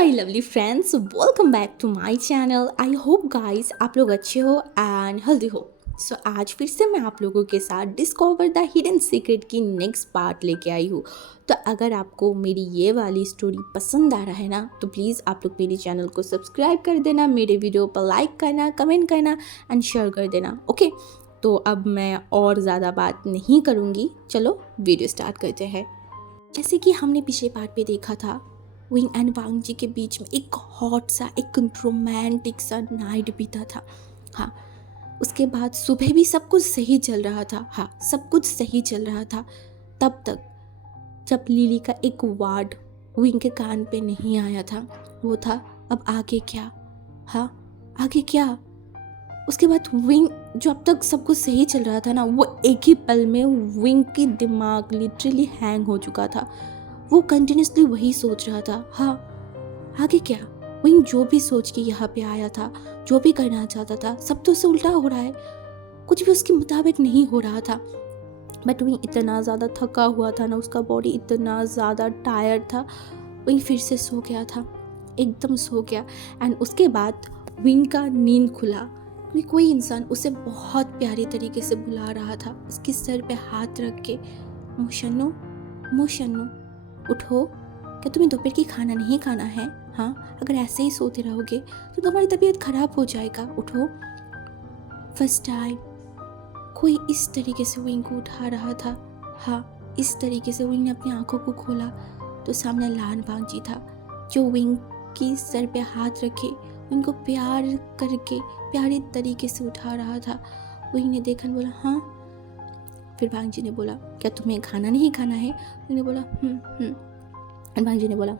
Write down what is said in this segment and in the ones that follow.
My lovely friends, welcome back to my channel. I hope guys आप लोग अच्छे हो एंड हेल्दी हो। सो आज फिर से मैं आप लोगों के साथ डिस्कवर द हिडन सीक्रेट की नेक्स्ट पार्ट लेके आई हूँ। तो अगर आपको मेरी ये वाली स्टोरी पसंद आ रहा है ना, तो प्लीज़ आप लोग मेरे चैनल को सब्सक्राइब कर देना, मेरे वीडियो पर लाइक करना, कमेंट करना एंड शेयर कर देना। ओके, तो अब मैं और ज़्यादा बात नहीं करूँगी, चलो वीडियो स्टार्ट करते हैं। जैसे कि हमने पिछले पार्ट पे देखा था, विंग एंड वांग जी के बीच में एक हॉट सा, एक रोमांटिक सा नाइट बीता था। हाँ, उसके बाद सुबह भी सब कुछ सही चल रहा था। हाँ, सब कुछ सही चल रहा था तब तक जब लिली का एक वर्ड विंग के कान पे नहीं आया था। वो था, अब आगे क्या? हाँ, आगे क्या? उसके बाद विंग, जो अब तक सब कुछ सही चल रहा था ना, वो एक ही पल में विंग की दिमाग लिटरली हैंग हो चुका था। वो कंटिन्यूसली वही सोच रहा था, हाँ आगे क्या? विंग जो भी सोच के यहाँ पे आया था, जो भी करना चाहता था, सब तो उससे उल्टा हो रहा है। कुछ भी उसके मुताबिक नहीं हो रहा था। बट विंग इतना ज़्यादा थका हुआ था ना, उसका बॉडी इतना ज़्यादा टायर्ड था। विंग फिर से सो गया था, एकदम सो गया। एंड उसके बाद विंग का नींद खुला क्योंकि कोई इंसान उसे बहुत प्यारी तरीके से बुला रहा था, उसके सर पे हाथ रख के, मोशन्नो मोशन्नो उठो, क्या तुम्हें दोपहर की खाना नहीं खाना है? हाँ, अगर ऐसे ही सोते रहोगे तो तुम्हारी तबीयत खराब हो जाएगा, उठो। फर्स्ट टाइम कोई इस तरीके से विंग को उठा रहा था। हाँ, इस तरीके से विंग ने अपनी आंखों को खोला तो सामने लान वांग जी था, जो विंग की सर पे हाथ रखे विंग को प्यार करके प्यारे तरीके से उठा रहा था। विंग ने देखा, बोला हाँ। फिर वांग जी ने बोला, क्या तुम्हें खाना नहीं खाना है? विंग ने बोला एंड वांग जी ने बोला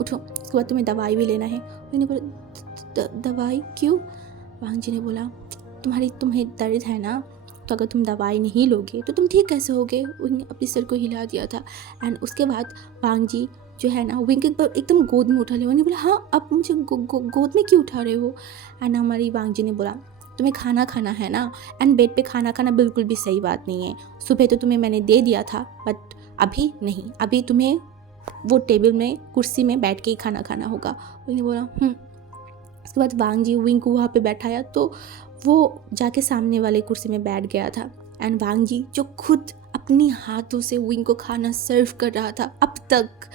उठो, उसके बाद तुम्हें दवाई भी लेना है। विंग ने बोला दवाई क्यों? वांग जी ने बोला, तुम्हें दर्द है ना, तो अगर तुम दवाई नहीं लोगे तो तुम ठीक कैसे होगे? विंग ने अपने सर को हिला दिया था। एंड उसके बाद वांग जी जो है ना, विंग के एकदम गोद में उठा लिया। विंग ने बोला, हाँ अब मुझे गोद में क्यों उठा रहे हो? एंड हमारी वांग जी ने बोला, तुम्हें खाना खाना है ना, एंड बेड पे खाना खाना बिल्कुल भी सही बात नहीं है। सुबह तो तुम्हें मैंने दे दिया था, बट अभी नहीं, अभी तुम्हें वो टेबल में कुर्सी में बैठ के ही खाना खाना होगा। विंग ने बोला उसके बाद वांग जी विंग को वहाँ पे बैठाया तो वो जाके सामने वाले कुर्सी में बैठ गया था। एंड वांग जी जो खुद अपनी हाथों से विंग को खाना सर्व कर रहा था, अब तक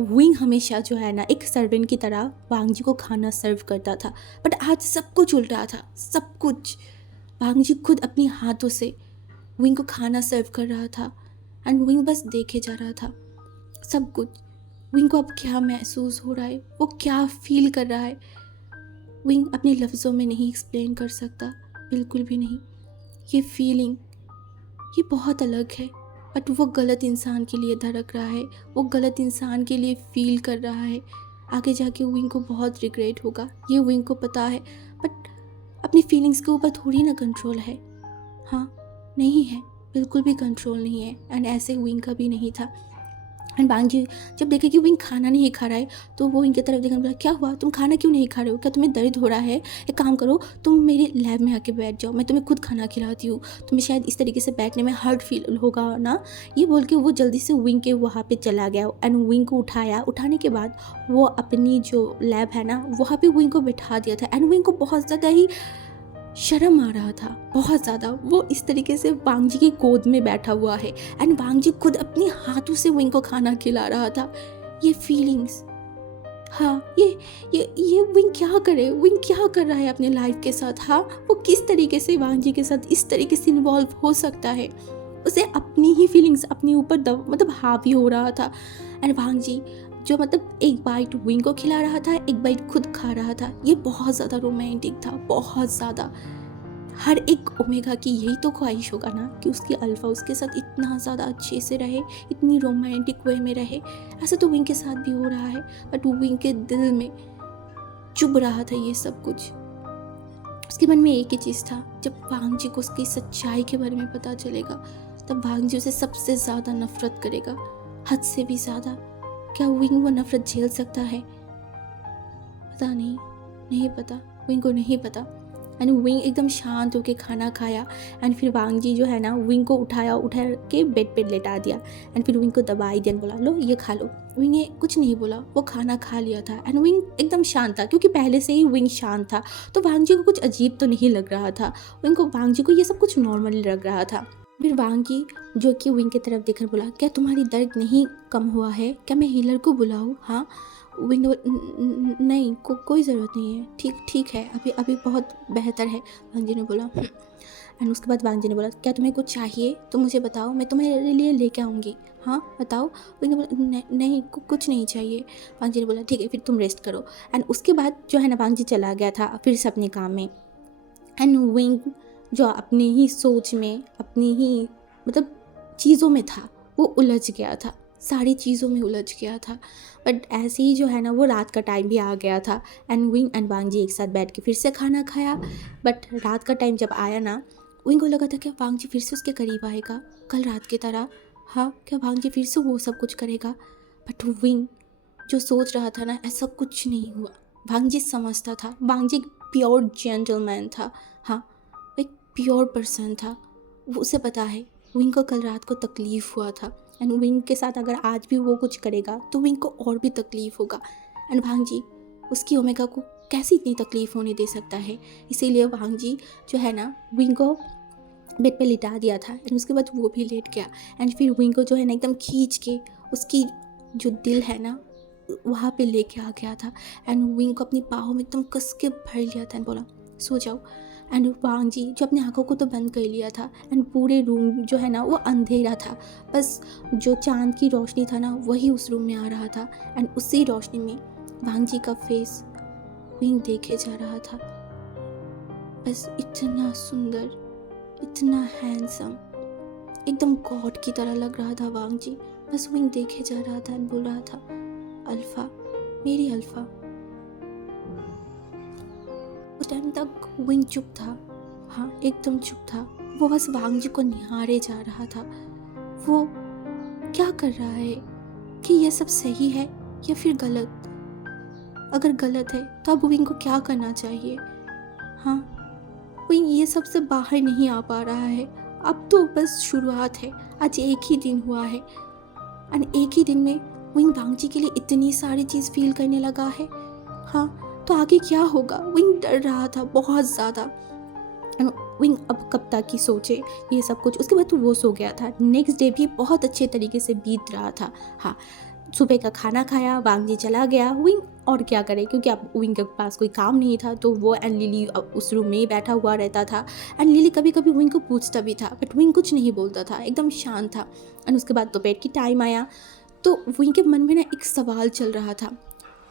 विंग हमेशा जो है ना एक सर्वेंट की तरह वांग जी को खाना सर्व करता था, बट आज सब कुछ उल्टा था। सब कुछ वांग जी खुद अपनी हाथों से विंग को खाना सर्व कर रहा था एंड विंग बस देखे जा रहा था सब कुछ। विंग को अब क्या महसूस हो रहा है, वो क्या फील कर रहा है, विंग अपने लफ्ज़ों में नहीं एक्सप्लेन कर सकता, बिल्कुल भी नहीं। ये फीलिंग, ये बहुत अलग है, बट वो गलत इंसान के लिए धड़क रहा है, वो गलत इंसान के लिए फील कर रहा है। आगे जाके विंग को बहुत रिग्रेट होगा, ये विंग को पता है, बट अपनी फीलिंग्स के ऊपर थोड़ी ना कंट्रोल है। हाँ, नहीं है, बिल्कुल भी कंट्रोल नहीं है। एंड ऐसे विंग का भी नहीं था। एंड वांग जी जब देखे कि विंग खाना नहीं खा रहा है तो वो इनकी तरफ देखने बोला, क्या हुआ, तुम खाना क्यों नहीं खा रहे हो? क्या तुम्हें दर्द हो रहा है? एक काम करो, तुम मेरे लैब में आके बैठ जाओ, मैं तुम्हें खुद खाना खिलाती हूँ, तुम्हें शायद इस तरीके से बैठने में हर्ट फील होगा ना। ये बोल के वो जल्दी से विंग के वहाँ पे चला गया एंड विंग को उठाया। उठाने के बाद वो अपनी जो लैब है ना, वहाँ पे विंग को बिठा दिया था। एंड विंग को बहुत ज़्यादा ही शर्म आ रहा था, बहुत ज़्यादा। वो इस तरीके से वांग जी की गोद में बैठा हुआ है एंड वांग जी खुद अपनी हाथों से विंग को खाना खिला रहा था। ये फीलिंग्स, हाँ, ये विंग क्या करे, विंग क्या कर रहा है अपने लाइफ के साथ? हाँ, वो किस तरीके से वांग जी के साथ इस तरीके से इन्वॉल्व हो सकता है? उसे अपनी ही फीलिंग्स अपने ऊपर मतलब हावी हो रहा था। एंड वांग जी जो मतलब एक बाइट विंग को खिला रहा था, एक बाइट खुद खा रहा था। ये बहुत ज़्यादा रोमांटिक था, बहुत ज़्यादा। हर एक ओमेगा की यही तो ख्वाहिश होगा ना कि उसकी अल्फा उसके साथ इतना ज़्यादा अच्छे से रहे, इतनी रोमांटिक वे में रहे। ऐसा तो विंग के साथ भी हो रहा है, बट विंग के दिल में चुभ रहा था ये सब कुछ। उसके मन में एक ही चीज़ था, जब वांग जी को उसकी सच्चाई के बारे में पता चलेगा तब वांग जी उसे सबसे ज़्यादा नफरत करेगा, हद से भी ज़्यादा। क्या विंग वो नफरत झेल सकता है? पता नहीं, नहीं पता, विंग को नहीं पता। एंड विंग एकदम शांत होकर खाना खाया। एंड फिर वांग जी जो है ना विंग को उठा के बेड पे लेटा दिया। एंड फिर विंग को दवाई दिया, बोला लो ये खा लो। विंग ने कुछ नहीं बोला, वो खाना खा लिया था। एंड विंग एकदम शांत था, क्योंकि पहले से ही विंग शांत था, तो वांग जी को कुछ अजीब तो नहीं लग रहा था। वांग जी को ये सब कुछ नॉर्मल लग रहा था। फिर वांग जी जो कि विंग की तरफ देखकर बोला, क्या तुम्हारी दर्द नहीं कम हुआ है? क्या मैं हीलर को बुलाऊं? हाँ। विंग ने नहीं, कोई ज़रूरत नहीं है, ठीक ठीक है, अभी अभी बहुत बेहतर है। वांग जी ने बोला एंड उसके बाद वांग जी ने बोला, क्या तुम्हें कुछ चाहिए तो मुझे बताओ, मैं तुम्हारे लिए लेके आऊँगी। हाँ बताओ। विंग ने बोला नहीं, कुछ नहीं चाहिए। वांग जी ने बोला ठीक है, फिर तुम रेस्ट करो। एंड उसके बाद जो है ना वांग जी चला गया था फिर से अपने काम में। एंड विंग जो अपनी ही सोच में, अपनी ही मतलब चीज़ों में था, वो उलझ गया था, सारी चीज़ों में उलझ गया था। बट ऐसे ही जो है ना वो रात का टाइम भी आ गया था। एंड विंग एंड वांग जी एक साथ बैठ के फिर से खाना खाया। बट रात का टाइम जब आया ना, विंग को लगा था क्या वांग जी फिर से उसके करीब आएगा कल रात की तरह। हाँ, क्या वांग जी फिर से वो सब कुछ करेगा? बट विंग जो सोच रहा था ना, ऐसा कुछ नहीं हुआ। वांग जी समझता था, वांग जी एक प्योर जेंटलमैन था। हाँ, एक प्योर पर्सन था। वो उसे पता है विंग को कल रात को तकलीफ़ हुआ था। एंड विंग के साथ अगर आज भी वो कुछ करेगा तो विंग को और भी तकलीफ़ होगा। एंड वांग जी उसकी ओमेगा को कैसे इतनी तकलीफ़ होने दे सकता है? इसीलिए वांग जी जो है ना विंग को बेड पे लिटा दिया था। एंड उसके बाद वो भी लेट गया। एंड फिर विंग को जो है ना एकदम खींच के उसकी जो दिल है ना वहाँ पे लेके आ गया था। एंड विंग को अपनी बाहों में एकदम कस के भर लिया था एंड बोला सो जाओ। एंड वांग जी जो अपनी आंखों को तो बंद कर लिया था। एंड पूरे रूम जो है ना वो अंधेरा था, बस जो चांद की रोशनी था ना वही उस रूम में आ रहा था। एंड उसी रोशनी में वांग जी का फेस विंग देखे जा रहा था, बस इतना सुंदर, इतना हैंडसम, एकदम गॉड की तरह लग रहा था वांग जी। बस विंग देखे जा रहा था एंड बोल रहा था अल्फा, मेरी अल्फा। उस टाइम तक विंग चुप था। हाँ, एकदम चुप था। वो बस वांग जी को निहारे जा रहा था। वो क्या कर रहा है, कि ये सब सही है या फिर गलत? अगर गलत है तो अब विंग को क्या करना चाहिए? हाँ, विंग ये सब से बाहर नहीं आ पा रहा है। अब तो बस शुरुआत है। आज एक ही दिन हुआ है और एक ही दिन में विंग वांग जी के लिए इतनी सारी चीज़ फील करने लगा है। हाँ, तो आगे क्या होगा? विंग डर रहा था बहुत ज़्यादा। विंग अब कब तक ही सोचे ये सब कुछ। उसके बाद तो वो सो गया था। नेक्स्ट डे भी बहुत अच्छे तरीके से बीत रहा था। हाँ, सुबह का खाना खाया, वांग जी चला गया। विंग और क्या करे, क्योंकि अब विंग के पास कोई काम नहीं था, तो वो एंड लिली उस रूम में ही बैठा हुआ रहता था। एंड लिली कभी कभी विंग को पूछता भी था, बट विंग कुछ नहीं बोलता था, एकदम शांत था। एंड उसके बाद दोपहर की टाइम आया, तो विंग के मन में ना एक सवाल चल रहा था।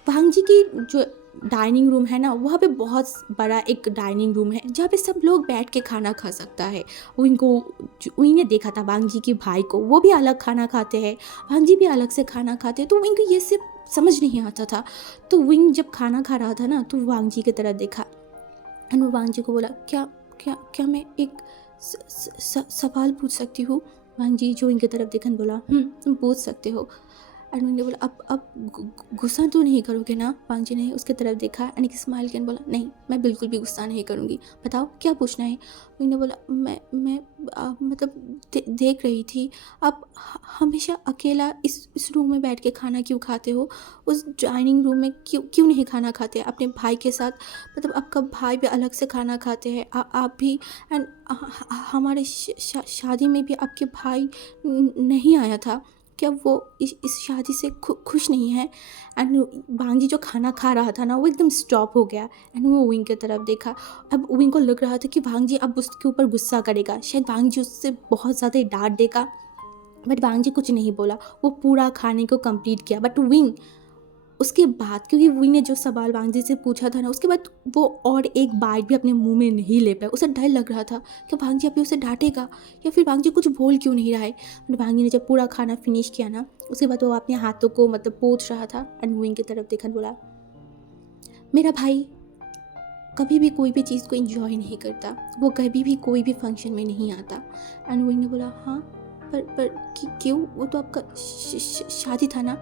वांग जी की जो डाइनिंग रूम है ना, वहाँ पे बहुत बड़ा एक डाइनिंग रूम है जहाँ पे सब लोग बैठ के खाना खा सकता है। विंग ने देखा था वांग जी के भाई को, वो भी अलग खाना खाते हैं, वांग जी भी अलग से खाना खाते हैं, तो विंग को ये सब समझ नहीं आता था। तो विंग जब खाना खा रहा था ना, तो वांग जी की तरफ देखा एंड वो वांग जी को बोला क्या क्या क्या मैं एक सवाल पूछ सकती हूँ? वांग जी जो इनकी तरफ देखा बोला तुम पूछ सकते हो। एंड विंग ने बोला अब गुस्सा तो नहीं करोगे ना? वांग जी ने उसके तरफ देखा एंड एक स्माइल किया बोला नहीं, मैं बिल्कुल भी गुस्सा नहीं करूँगी, बताओ क्या पूछना है? विंग ने बोला मैं मतलब देख रही थी आप हमेशा अकेला इस रूम में बैठ के खाना क्यों खाते हो? उस डाइनिंग रूम में क्यों नहीं खाना खाते अपने भाई के साथ? मतलब आपका भाई भी अलग से खाना खाते हैं, आप भी। एंड हमारे शादी में भी आपके भाई नहीं आया था क्या? वो इस शादी से खुश नहीं है? एंड वांग जी जो खाना खा रहा था ना, वो एकदम स्टॉप हो गया एंड वो विंग की तरफ देखा। अब विंग को लग रहा था कि वांग जी अब उसके ऊपर गुस्सा करेगा, शायद वांग जी उससे बहुत ज़्यादा डांट देगा। बट वांग जी कुछ नहीं बोला, वो पूरा खाने को कंप्लीट किया। बट विंग उसके बाद, क्योंकि विंग ने जो सवाल वांग जी से पूछा था ना, उसके बाद वो और एक बाइट भी अपने मुंह में नहीं ले पाया। उसे डर लग रहा था कि वांग जी अभी उसे डांटेगा या फिर वांग जी कुछ बोल क्यों नहीं रहा है। वांग जी ने जब पूरा खाना फिनिश किया ना, उसके बाद वो अपने हाथों को मतलब पोंछ रहा था एंड विंग की तरफ देखा बोला मेरा भाई कभी भी कोई भी चीज़ को एंजॉय नहीं करता, वो कभी भी कोई भी फंक्शन में नहीं आता। एंड विंग ने बोला हाँ पर क्यों? वो तो आपका शादी था ना।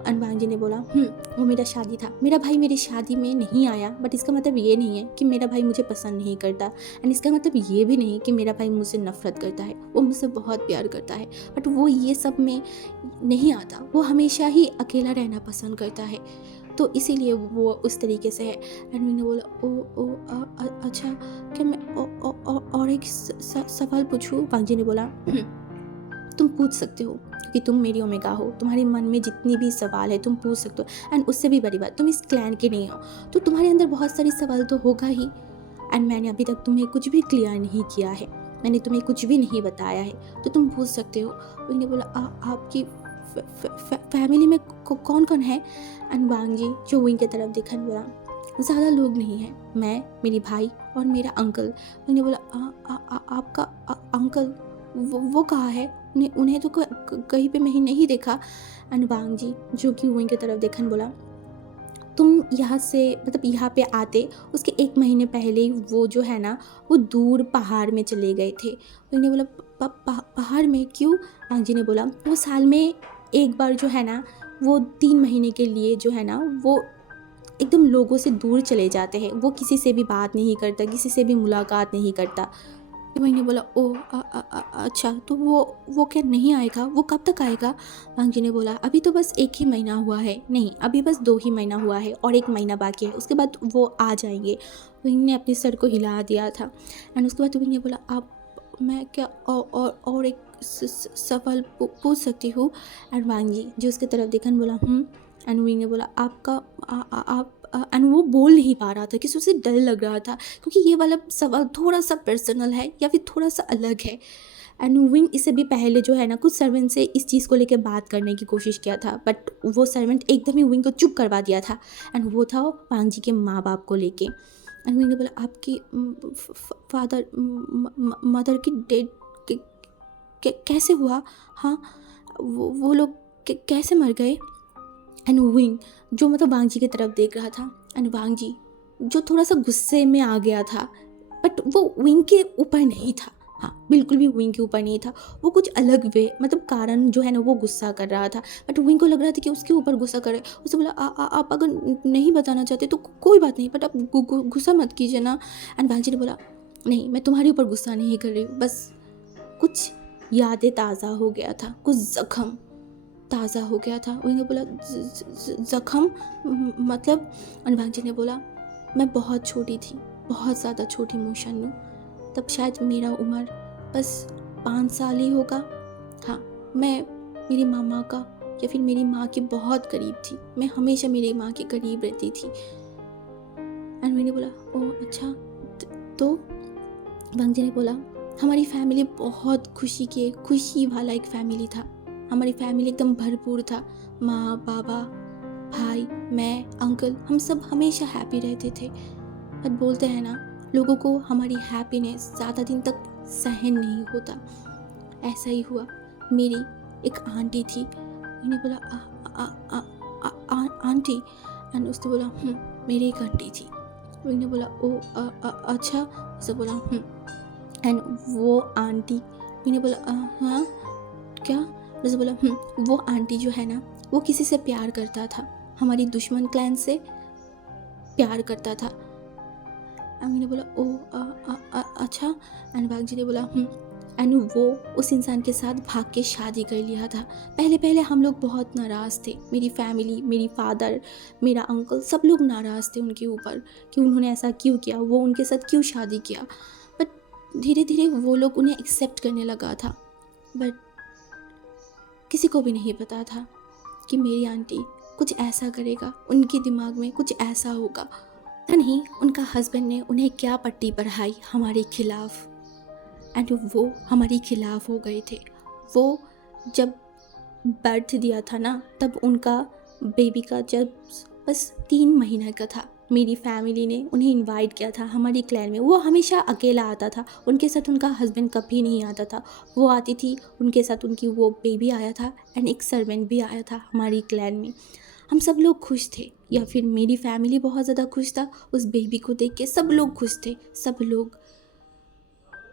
अनुभाग जी ने बोला वो मेरा शादी था, मेरा भाई मेरी शादी में नहीं आया, बट इसका मतलब ये नहीं है कि मेरा भाई मुझे पसंद नहीं करता, एंड इसका मतलब ये भी नहीं कि मेरा भाई मुझसे नफरत करता है। वो मुझसे बहुत प्यार करता है, बट वो ये सब में नहीं आता, वो हमेशा ही अकेला रहना पसंद करता है, तो इसीलिए वो उस तरीके से है। एंड मैंने बोला अच्छा, क्या मैं और एक सवाल पूछूं? वांग जी ने बोला तुम पूछ सकते हो, क्योंकि तुम मेरी ओमेगा हो, तुम्हारे मन में जितनी भी सवाल है तुम पूछ सकते हो। एंड उससे भी बड़ी बात, तुम इस क्लैन के नहीं हो, तो तुम्हारे अंदर बहुत सारी सवाल तो होगा ही। एंड मैंने अभी तक तुम्हें कुछ भी क्लियर नहीं किया है, मैंने तुम्हें कुछ भी नहीं बताया है, तो तुम पूछ सकते हो। उन्होंने बोला आपकी फैमिली में कौन कौन है? एंड वांग जी जो विंग की तरफ देखा बोला ज़्यादा लोग नहीं हैं, मैं, मेरी भाई और मेरा अंकल। उन्होंने बोला आपका अंकल वो कहाँ है? उन्हें तो कहीं पे मैं ही नहीं देखा। एंड वांग जी जो कि विंग की तरफ देखा बोला तुम यहाँ से मतलब यहाँ पे आते उसके 1 महीने पहले ही वो जो है ना वो दूर पहाड़ में चले गए थे। उन्होंने बोला पहाड़ में क्यों? वांग जी ने बोला वो साल में एक बार जो है ना वो 3 महीने के लिए जो है ना वो एकदम लोगों से दूर चले जाते हैं, वो किसी से भी बात नहीं करता, किसी से भी मुलाकात नहीं करता। तो मैंने बोला ओ अच्छा, तो वो क्या नहीं आएगा? वो कब तक आएगा? वांग जी ने बोला अभी तो बस 1 ही महीना हुआ है, नहीं अभी बस 2 ही महीना हुआ है और 1 महीना बाकी है, उसके बाद वो आ जाएंगे। विंग ने अपने सर को हिला दिया था। एंड उसके बाद विंग ने बोला आप मैं क्या और एक सवाल पूछ सकती हूँ? एंड वांग जी जो उसके तरफ देखा बोला एंड विंग ने बोला आपका आप एंड वो बोल नहीं पा रहा था कि उसे डर लग रहा था, क्योंकि ये वाला सवाल थोड़ा सा पर्सनल है या फिर थोड़ा सा अलग है। एंड विंग इससे भी पहले जो है ना कुछ सर्वेंट से इस चीज़ को लेकर बात करने की कोशिश किया था, बट वो सर्वेंट एकदम ही विंग को चुप करवा दिया था। एंड वो था वांग जी के माँ बाप को लेके। एंड विंग ने बोला आपकी फादर मदर की डेथ कैसे हुआ? हाँ वो लोग कैसे मर गए? एंड विंग जो मतलब वांग जी की तरफ देख रहा था, एंड वांग जी जो थोड़ा सा गुस्से में आ गया था, बट वो विंग के ऊपर नहीं था, हाँ बिल्कुल भी विंग के ऊपर नहीं था, वो कुछ अलग वे मतलब कारण जो है ना वो गुस्सा कर रहा था, बट विंग को लग रहा था कि उसके ऊपर गुस्सा करे। उसने बोला आप अगर नहीं बताना चाहते तो कोई बात नहीं, बट आप गुस्सा मत कीजिए ना। एंड वांग जी ने बोला नहीं मैं तुम्हारे ऊपर गुस्सा नहीं कर रही हूँ, बस कुछ यादें ताज़ा हो गया था, कुछ ज़ख्म ताज़ा हो गया था। उन्होंने बोला ज़ख्म मतलब? अनुभाग जी ने बोला मैं बहुत छोटी थी, बहुत ज़्यादा छोटी मूशन्नू, तब शायद मेरा उम्र बस 5 साल ही होगा। हाँ मैं मेरी मामा का या फिर मेरी माँ के बहुत करीब थी, मैं हमेशा मेरी माँ के करीब रहती थी। एंड मैंने बोला ओह अच्छा, तो वांग जी ने बोला हमारी फैमिली बहुत खुशी वाला एक फैमिली था, हमारी फैमिली एकदम भरपूर था, माँ बाबा भाई मैं अंकल हम सब हमेशा हैप्पी रहते थे। बट बोलते हैं ना लोगों को हमारी हैप्पीनेस ज़्यादा दिन तक सहन नहीं होता, ऐसा ही हुआ। मेरी एक आंटी थी, मैंने बोला आंटी? एंड उसने बोला मेरी एक आंटी थी। मैंने बोला ओ अच्छा, उसने बोला एंड वो आंटी? मैंने बोला हाँ क्या? उसने बोला वो आंटी जो है ना वो किसी से प्यार करता था, हमारी दुश्मन क्लैन से प्यार करता था। मैंने बोला ओ अच्छा। एंड वांग जी ने बोला एंड वो उस इंसान के साथ भाग के शादी कर लिया था। पहले हम लोग बहुत नाराज़ थे, मेरी फैमिली, मेरी फादर, मेरा अंकल, सब लोग नाराज़ थे उनके ऊपर कि उन्होंने ऐसा क्यों किया, वो उनके साथ क्यों शादी किया। बट धीरे धीरे वो लोग उन्हें एक्सेप्ट करने लगा था। बट किसी को भी नहीं पता था कि मेरी आंटी कुछ ऐसा करेगा, उनके दिमाग में कुछ ऐसा होगा। पता नहीं उनका हस्बैंड ने उन्हें क्या पट्टी पढ़ाई हमारे खिलाफ, एंड वो हमारे खिलाफ हो गए थे। वो जब बर्थ दिया था ना तब उनका बेबी का जब बस 3 महीने का था, मेरी फैमिली ने उन्हें इनवाइट किया था हमारी क्लैन में। वो हमेशा अकेला आता था, उनके साथ उनका हस्बैंड कभी नहीं आता था। वो आती थी, उनके साथ उनकी वो बेबी आया था एंड एक सर्वेंट भी आया था हमारी क्लैन में। हम सब लोग खुश थे, या फिर मेरी फैमिली बहुत ज़्यादा खुश था उस बेबी को देख के, सब लोग खुश थे, सब लोग।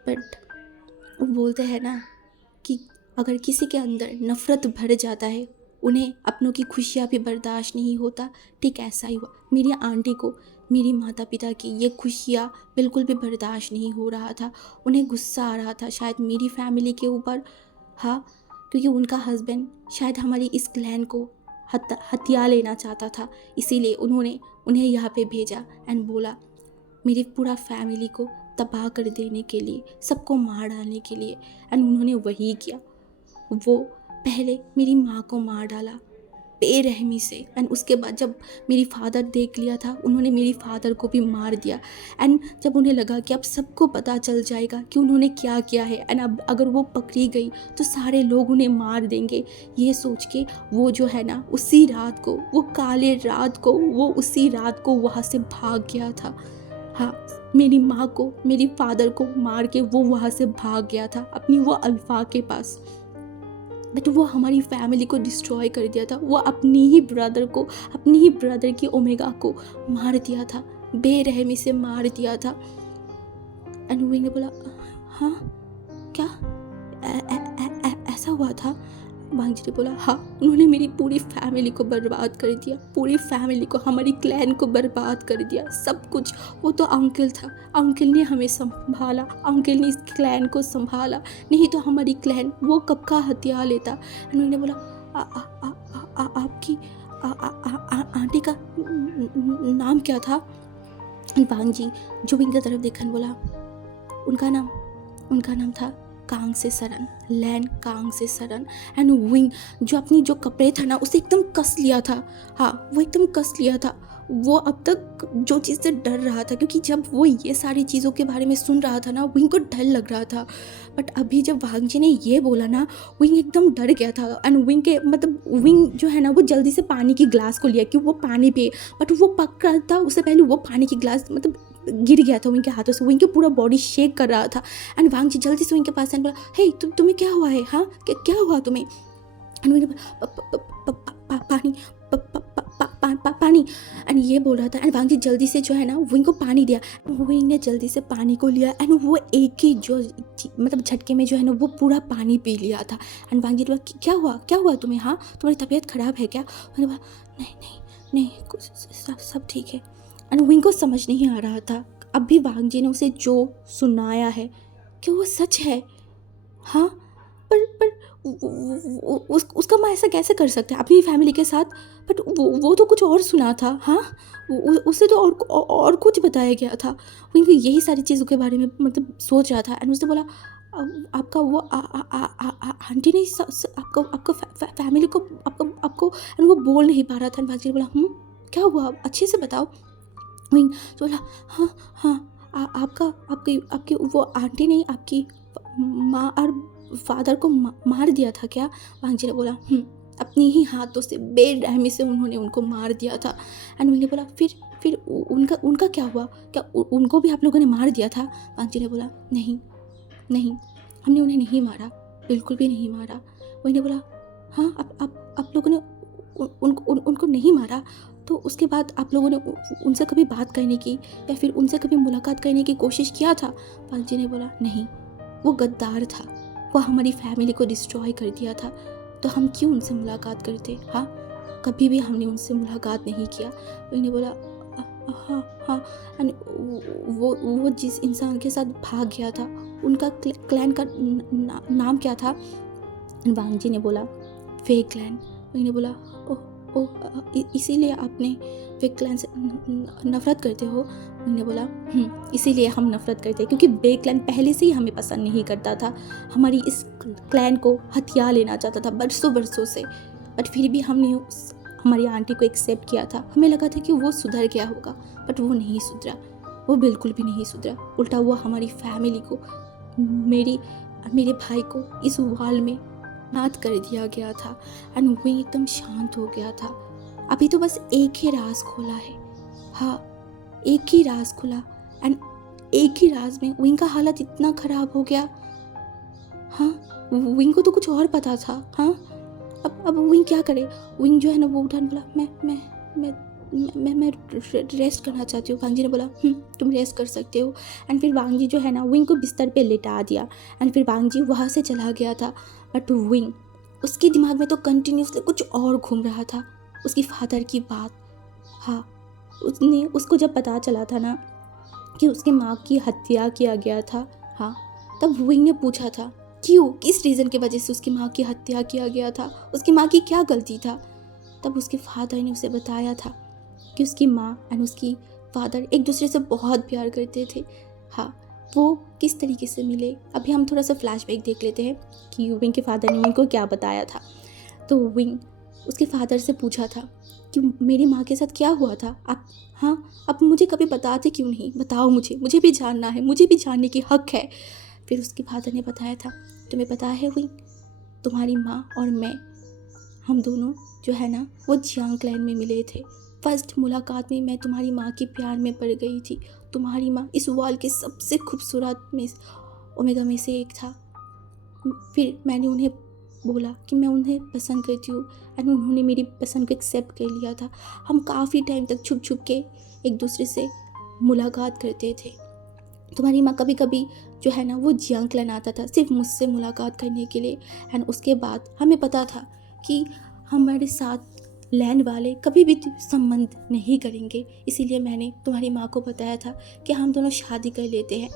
बट बोलते हैं ना कि अगर किसी के अंदर नफ़रत भर जाता है उन्हें अपनों की खुशियाँ भी बर्दाश्त नहीं होता। ठीक ऐसा ही हुआ मेरी आंटी को। मेरी माता पिता की ये खुशियाँ बिल्कुल भी बर्दाश्त नहीं हो रहा था। उन्हें गुस्सा आ रहा था शायद मेरी फैमिली के ऊपर। हाँ, क्योंकि उनका हस्बैंड शायद हमारी इस क्लैन को हथिया लेना चाहता था, इसीलिए उन्होंने उन्हें यहाँ पे भेजा एंड बोला मेरी पूरा फैमिली को तबाह कर देने के लिए, सबको मार डालने के लिए। एंड उन्होंने वही किया। वो पहले मेरी माँ को मार डाला बेरहमी से, एंड उसके बाद जब मेरी फादर देख लिया था, उन्होंने मेरी फादर को भी मार दिया। एंड जब उन्हें लगा कि अब सबको पता चल जाएगा कि उन्होंने क्या किया है, एंड अब अगर वो पकड़ी गई तो सारे लोग उन्हें मार देंगे, ये सोच के वो जो है ना उसी रात को, वो काले रात को, वो उसी रात को वहाँ से भाग गया था। हाँ, मेरी माँ को, मेरी फादर को मार के वो वहाँ से भाग गया था अपनी वो अल्फा के पास। बट वो हमारी फैमिली को डिस्ट्रॉय कर दिया था। वो अपनी ही ब्रदर की ओमेगा को मार दिया था, बेरहमी से मार दिया था। एंड वो ने बोला हाँ क्या ऐसा हुआ था? भांजी ने बोला हाँ, उन्होंने मेरी पूरी फैमिली को बर्बाद कर दिया, पूरी फैमिली को, हमारी क्लैन को बर्बाद कर दिया, सब कुछ। वो तो अंकल था, अंकल ने हमें संभाला, अंकल ने इस क्लैन को संभाला, नहीं तो हमारी क्लैन वो कब का हथिया लेता। उन्होंने बोला आपकी आंटी का नाम क्या था? भांजी जुबिन की तरफ देखकर बोला उनका नाम था कांग से सरन, लैन कांग से सरन। एंड विंग जो अपनी जो कपड़े था ना उसे एकदम कस लिया था। हाँ, वो एकदम कस लिया था। वो अब तक जो चीज़ से डर रहा था, क्योंकि जब वो ये सारी चीज़ों के बारे में सुन रहा था ना, विंग को डर लग रहा था। बट अभी जब भांजी ने ये बोला ना, विंग एकदम डर गया था। एंड विंग जो है ना वो जल्दी से पानी की ग्लास को लिया कि वो पानी पिए। बट वो पक रहा था, उससे पहले वो पानी की ग्लास गिर गया था विंग के हाथों से। विंग के पूरा बॉडी शेक कर रहा था। एंड वांग जी जल्दी से विंग के पास एंड बोला हे तुम्हें क्या हुआ है? हाँ, क्या हुआ तुम्हें? एंड विंग पानी पानी एंड ये बोल रहा था। एंड वांग जी जल्दी से जो है ना विंग को पानी दिया। विंग ने जल्दी से पानी को लिया एंड वो एक ही जो झटके में जो है ना वो पूरा पानी पी लिया था। एंड वांग जी ने बोला क्या हुआ तुम्हें? हाँ, तुम्हारी तबीयत ख़राब है क्या? मैंने बोला नहीं सब ठीक है। एंड विंग को समझ नहीं आ रहा था अब भी वांग जी ने उसे जो सुनाया है कि वो सच है। हाँ, पर उसका माँ ऐसा कैसे कर सकते हैं अपनी फैमिली के साथ? बट वो तो कुछ और सुना था। हाँ, उसे तो और कुछ बताया गया था। विंग यही सारी चीज़ों के बारे में सोच रहा था। एंड उसने बोला आपका वो आंटी ने आपका फैमिली को आपको एंड वो बोल नहीं पा रहा था। भाजी ने बोला क्या हुआ, अच्छे से बताओ। विंग तो बोला हाँ आपकी वो आंटी ने आपकी माँ और फादर को मार दिया था क्या? वांग जी ने बोला अपनी ही हाथों से बेरहमी से उन्होंने उनको मार दिया था। एंड विंग ने बोला फिर उनका क्या हुआ? क्या उनको भी आप लोगों ने मार दिया था? वांग जी ने बोला नहीं, हमने उन्हें नहीं मारा, बिल्कुल भी नहीं मारा। विंग ने बोला हाँ, आप लोगों ने उनको नहीं मारा, तो उसके बाद आप लोगों ने उनसे कभी बात करने की या फिर उनसे कभी मुलाकात करने की कोशिश किया था? पाल जी ने बोला नहीं, वो गद्दार था, वो हमारी फैमिली को डिस्ट्रॉय कर दिया था, तो हम क्यों उनसे मुलाकात करते? हाँ, कभी भी हमने उनसे मुलाकात नहीं किया। उन्होंने बोला हाँ एंड वो जिस इंसान के साथ भाग गया था उनका क्लैन का नाम क्या था? वांग जी ने बोला वे क्लैन। उन्होंने बोला इसीलिए आपने वे क्लैन से नफ़रत करते हो? उन्होंने बोला इसीलिए हम नफ़रत करते हैं, क्योंकि बे क्लैन पहले से ही हमें पसंद नहीं करता था, हमारी इस क्लैन को हथिया लेना चाहता था बरसों से। बट फिर भी हमने हमारी आंटी को एक्सेप्ट किया था। हमें लगा था कि वो सुधर गया होगा, बट वो नहीं सुधरा, वो बिल्कुल भी नहीं सुधरा। उल्टा वो हमारी फैमिली को, मेरे भाई को इस वाल में नाद कर दिया गया था। एंड वो एकदम शांत हो गया था। अभी तो बस एक ही राज खोला है। हाँ, एक ही राज खुला एंड एक ही राज में विंग का हालत इतना ख़राब हो गया। हाँ, विंग को तो कुछ और पता था। हाँ, अब विंग क्या करे? विंग जो है ना वो उठा बोला मैं रेस्ट करना चाहती हूँ। वांग जी ने बोला तुम रेस्ट कर सकते हो। एंड फिर वांग जी जो है ना विंग को बिस्तर पे लेटा दिया एंड फिर वांग जी वहाँ से चला गया था। बट विंग उसके दिमाग में तो कंटिन्यूसली कुछ और घूम रहा था, उसकी फादर की बात। हाँ, उसने उसको जब पता चला था ना कि उसकी माँ की हत्या किया गया था, हाँ, तब विंग ने पूछा था क्यों, किस रीज़न की वजह से उसकी माँ की हत्या किया गया था, उसकी माँ की क्या गलती था। तब उसके फादर ने उसे बताया था कि उसकी माँ एंड उसकी फादर एक दूसरे से बहुत प्यार करते थे। हाँ, वो किस तरीके से मिले, अभी हम थोड़ा सा फ्लैशबैक देख लेते हैं कि विंग के फादर ने उनको क्या बताया था। तो विंग उसके फादर से पूछा था कि मेरी माँ के साथ क्या हुआ था, आप, हाँ, आप मुझे कभी बताते क्यों नहीं, बताओ मुझे भी जानना है, मुझे भी जानने की हक है। फिर उसके फादर ने बताया था, तुम्हें पता है विंग, तुम्हारी माँ और मैं, हम दोनों जो है ना वो जियांग क्लैन में मिले थे। फर्स्ट मुलाकात में मैं तुम्हारी माँ के प्यार में पड़ गई थी। तुम्हारी माँ इस वर्ल्ड के सबसे खूबसूरत में ओमेगा में से एक था। फिर मैंने उन्हें बोला कि मैं उन्हें पसंद करती हूँ एंड उन्होंने मेरी पसंद को एक्सेप्ट कर लिया था। हम काफ़ी टाइम तक छुप छुप के एक दूसरे से मुलाकात करते थे। तुम्हारी माँ कभी कभी जो है ना वो जियांग क्लैन आता था सिर्फ मुझसे मुलाकात करने के लिए। एंड उसके बाद हमें पता था कि हमारे साथ लैंड वाले कभी भी संबंध नहीं करेंगे, इसीलिए मैंने तुम्हारी माँ को बताया था कि हम दोनों शादी कर लेते हैं।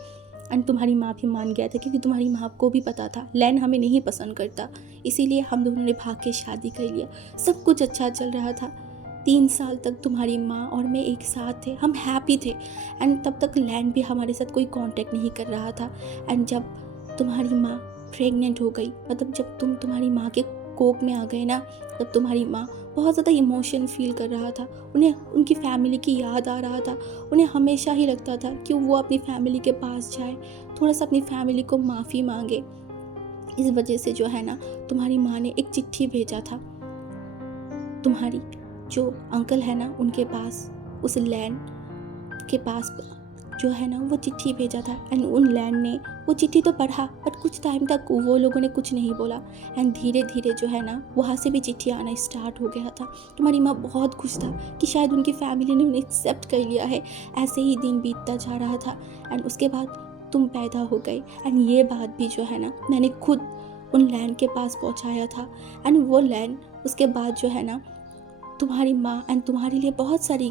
एंड तुम्हारी माँ भी मान गया था क्योंकि तुम्हारी माँ को भी पता था लैंड हमें नहीं पसंद करता, इसीलिए हम दोनों ने भाग के शादी कर लिया। सब कुछ अच्छा चल रहा था। 3 साल तक तुम्हारी माँ और मैं एक साथ थे, हम हैप्पी थे। एंड तब तक लैंड भी हमारे साथ कोई कांटेक्ट नहीं कर रहा था। एंड जब तुम्हारी माँ प्रेग्नेंट हो गई, मतलब जब तुम तुम्हारी माँ के कोख में आ गए ना, तब तुम्हारी माँ बहुत ज़्यादा इमोशन फील कर रहा था। उन्हें उनकी फैमिली की याद आ रहा था। उन्हें हमेशा ही लगता था कि वो अपनी फैमिली के पास जाए, थोड़ा सा अपनी फैमिली को माफ़ी मांगे। इस वजह से जो है ना तुम्हारी माँ ने एक चिट्ठी भेजा था तुम्हारी जो अंकल है ना उनके पास, उस लैंड के पास जो है ना वो चिट्ठी भेजा था। एंड उन लैंड ने वो चिट्ठी तो पढ़ा, बट कुछ टाइम तक वो लोगों ने कुछ नहीं बोला। एंड धीरे धीरे जो है ना वहाँ से भी चिट्ठी आना स्टार्ट हो गया था। तुम्हारी माँ बहुत खुश था कि शायद उनकी फैमिली ने उन्हें एक्सेप्ट कर लिया है। ऐसे ही दिन बीतता जा रहा था। एंड उसके बाद तुम पैदा हो गए। एंड ये बात भी जो है ना मैंने खुद उन लैंड के पास पहुँचाया था। एंड वो लैंड उसके बाद जो है ना तुम्हारी माँ एंड तुम्हारे लिए बहुत सारी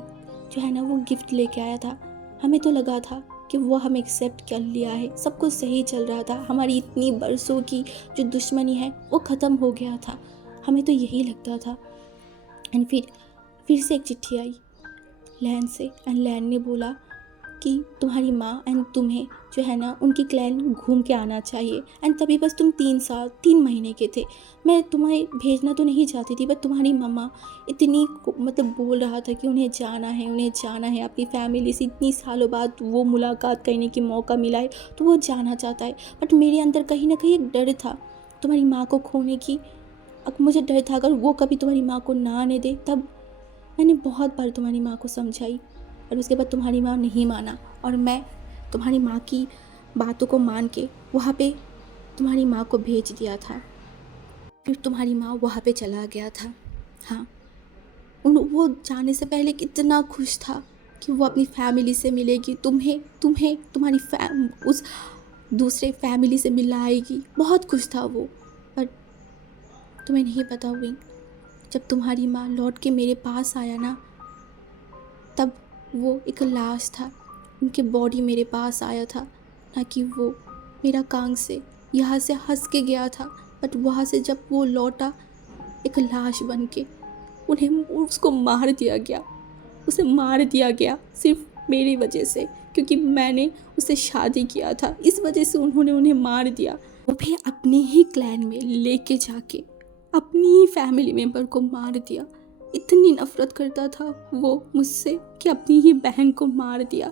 जो है ना वो गिफ्ट लेके आया था। हमें तो लगा था कि वो हमें एक्सेप्ट कर लिया है, सब कुछ सही चल रहा था, हमारी इतनी बरसों की जो दुश्मनी है वो ख़त्म हो गया था, हमें तो यही लगता था। एंड फिर से एक चिट्ठी आई लैंड से। एंड लैंड ने बोला कि तुम्हारी माँ एंड तुम्हें जो है ना उनकी क्लैन घूम के आना चाहिए। एंड तभी बस तुम 3 महीने के थे। मैं तुम्हें भेजना तो नहीं चाहती थी, बट तुम्हारी मम्मा इतनी मतलब बोल रहा था कि उन्हें जाना है अपनी फैमिली से, इतनी सालों बाद वो मुलाकात करने की मौका मिला है तो वो जाना चाहता है। बट मेरे अंदर कहीं ना कहीं एक डर था तुम्हारी माँ को खोने की। अब मुझे डर था अगर वो कभी तुम्हारी माँ को ना आने दे। तब मैंने बहुत बार तुम्हारी माँ को समझाई और उसके बाद तुम्हारी माँ नहीं माना, और मैं तुम्हारी माँ की बातों को मान के वहाँ पे तुम्हारी माँ को भेज दिया था। फिर तुम्हारी माँ वहाँ पे चला गया था। हाँ, वो जाने से पहले कितना खुश था कि वो अपनी फैमिली से मिलेगी, तुम्हें तुम्हें तुम्हारी उस दूसरे फैमिली से मिलाएगी, बहुत खुश था वो। पर तुम्हें नहीं पता हुई, जब तुम्हारी माँ लौट के मेरे पास आया ना, तब वो एक लाश था, उनकी बॉडी मेरे पास आया था, ना कि वो मेरा कांग से यहाँ से हंस के गया था। बट वहाँ से जब वो लौटा एक लाश बन के, उन्हें उसको मार दिया गया, उसे मार दिया गया सिर्फ मेरी वजह से, क्योंकि मैंने उससे शादी किया था, इस वजह से उन्होंने उन्हें मार दिया। वो भी अपने ही क्लैन में लेके जाके अपनी ही फैमिली मेम्बर को मार दिया। इतनी नफरत करता था वो मुझसे कि अपनी ही बहन को मार दिया।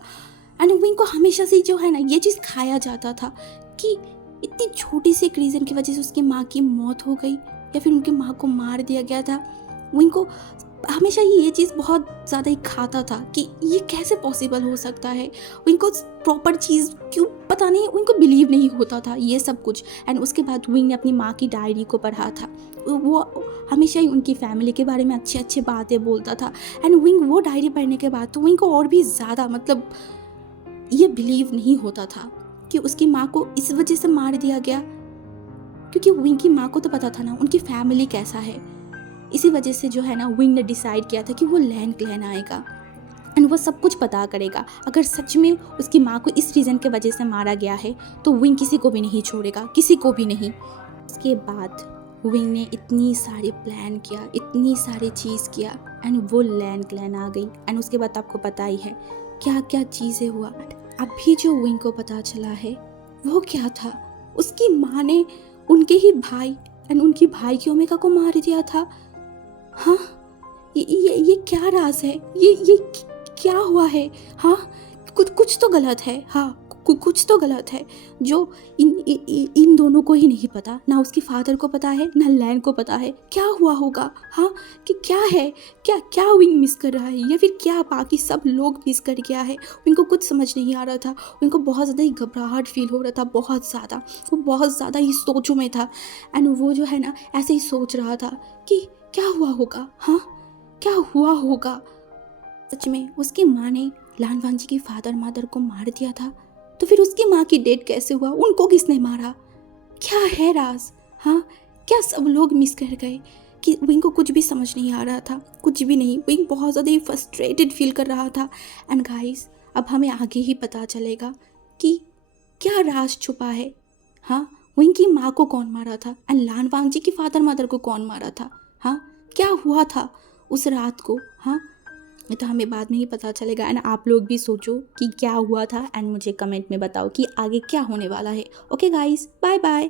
एंड विंग को हमेशा से जो है ना ये चीज़ खाया जाता था कि इतनी छोटी सी एक रीज़न की वजह से उसकी माँ की मौत हो गई या फिर उनकी माँ को मार दिया गया था। विंग को हमेशा ये चीज़ बहुत ज़्यादा ही खाता था कि ये कैसे पॉसिबल हो सकता है। उनको प्रॉपर चीज़ क्यों पता नहीं, उनको बिलीव नहीं होता था ये सब कुछ। एंड उसके बाद विंग ने अपनी माँ की डायरी को पढ़ा था। वो हमेशा ही उनकी फैमिली के बारे में अच्छी अच्छी बातें बोलता था। एंड विंग वो डायरी पढ़ने के बाद तो विंग को और भी ज़्यादा मतलब ये बिलीव नहीं होता था कि उसकी माँ को इस वजह से मार दिया गया। क्योंकि विंग की माँ को तो पता था ना उनकी फैमिली कैसा है। इसी वजह से जो है ना विंग ने डिसाइड किया था कि वो लैन क्लैन आएगा एंड वो सब कुछ पता करेगा। अगर सच में उसकी माँ को इस रीज़न के वजह से मारा गया है तो विंग किसी को भी नहीं छोड़ेगा, किसी को भी नहीं। उसके बाद विंग ने इतनी सारी प्लान किया, इतनी सारी चीज़ किया एंड वो लैन क्लैन आ गई। एंड उसके बाद आपको पता ही है क्या क्या चीज़ें हुआ। अभी जो विंग को पता चला है वो क्या था, उसकी माँ ने उनके ही भाई एंड उनकी भाई की ओमेगा को मार दिया था। हाँ, ये क्या राज है, ये क्या हुआ है। हाँ, कुछ तो गलत है। हाँ, कुछ तो गलत है जो इन दोनों को ही नहीं पता, ना उसके फादर को पता है ना लैन को पता है। क्या हुआ होगा। हाँ, कि क्या है, क्या क्या विंग मिस कर रहा है या फिर क्या बाकी सब लोग मिस कर गया है। उनको कुछ समझ नहीं आ रहा था, उनको बहुत ज़्यादा ही घबराहट फील हो रहा था, बहुत ज़्यादा। वो बहुत ज़्यादा ही सोचों में था एंड वो जो है ना ऐसे ही सोच रहा था कि क्या हुआ होगा। हाँ, क्या हुआ होगा। सच में उसकी माँ ने लान वांजी की फादर मदर को मार दिया था तो फिर उसकी माँ की डेथ कैसे हुआ, उनको किसने मारा, क्या है राज। हाँ, क्या सब लोग मिस कर गए कि विंग को कुछ भी समझ नहीं आ रहा था, कुछ भी नहीं। विंग बहुत ज़्यादा ही फ्रस्ट्रेटेड फील कर रहा था। एंड गाइस अब हमें आगे ही पता चलेगा कि क्या राज छुपा है। हाँ, विंग की माँ को कौन मारा था एंड लान वांजी की फादर मदर को कौन मारा था। हाँ, क्या हुआ था उस रात को। हाँ, ये तो हमें बाद में ही पता चलेगा। एंड आप लोग भी सोचो कि क्या हुआ था एंड मुझे कमेंट में बताओ कि आगे क्या होने वाला है। Okay guys, bye bye.